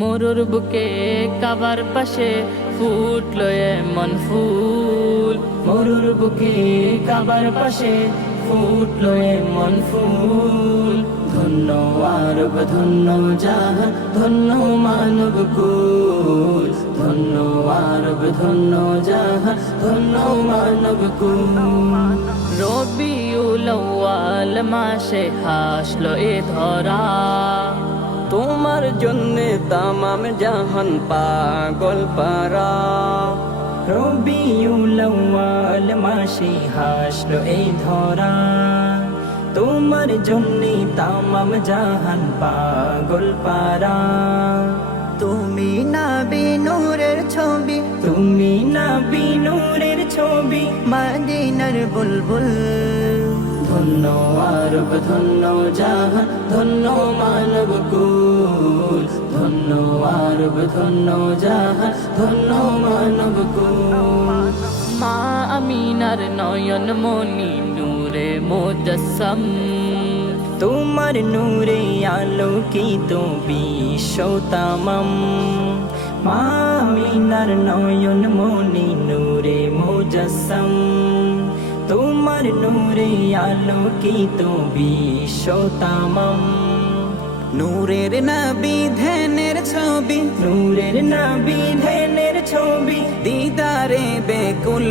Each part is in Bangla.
মরুর বুকে কাবার পাশে ফুটলো এমন ফুল, মরুর বুকে কাবার পাশে ফুটলো এমন ফুল। ধন্য আরব ধন্য জাহান ধন্য মানব কুল, ধন্য আরব ধন্য জাহান ধন্য মানব কুল। রবিউল আউয়াল মাসে হাসলো এ ধরা, তোমার জন্যে তামাম জাহান পাগল পারা। রবিউল আউয়াল মাসে হাসলো এই ধরা, তোমার জন্যে তামাম জাহান পাগল পারা। তুমি নবী নূরের ছবি, তুমি নবী নূরের ছবি, মদিনার বুলবুল। ধন্য আরব ধন্য জাহান ধন্য মানব কুল, ধন্য আরব ধন্য জাহান ধন্য মানব কুল। মা আমিনার নয়ন মনি নূরে মুজাসসাম, তোমার নূরে আলোকিত বিশ্ব তামাম। মা আমিনার নয়ন মনি নূরে মুজাসসাম, তোমার নূরে আলোকিত বিশ্ব তামাম। নূরের নবী ধ্যানের ছবি, নূরের নবী ধ্যানের ছবি, দিদারে বেকুল।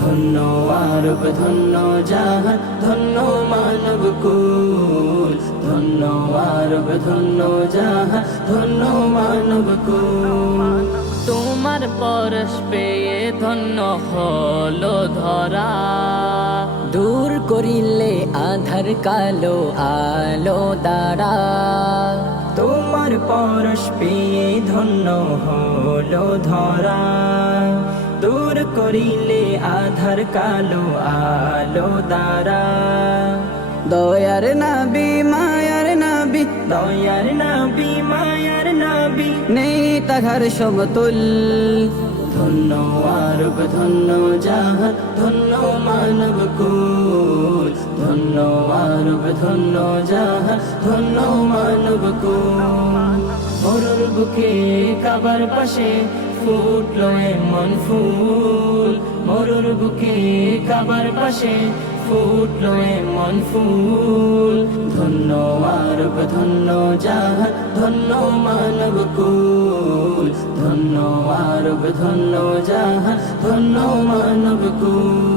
ধন্য আরব ধন্য জাহান ধন্য মানব কুল, ধন্য আরব ধন্য জাহান ধন্য মানব কুল। তোমার পরশ পেয়ে ধন্য হলো ধরা, দূর করিলে আধার কালো আলো দ্বারা। তোমার পরশ পেয়ে ধন্য হলো ধরা, দূর করিলে আধার কালো আলো দ্বারা। দয়ার নবী মায়ার নবী, দয়ার নবী মায়ার নবী, নেই তাহার সমতুল। ধন্য আরব ধন্য জাহান ধন্য মানব কুল, ধন্য আরব ধন্য জাহান ধন্য মানব কুল। মরুর বুকে কাবার পাশে ফুটলো এমন ফুল, মরুর বুকে কাবার পাশে ফুটলো এমন ফুল। ধন্য আরব ধন্য জাহান ধন্য মানব কুল, ধন্য আরব ধন্য জাহান ধন্য মানব কুল।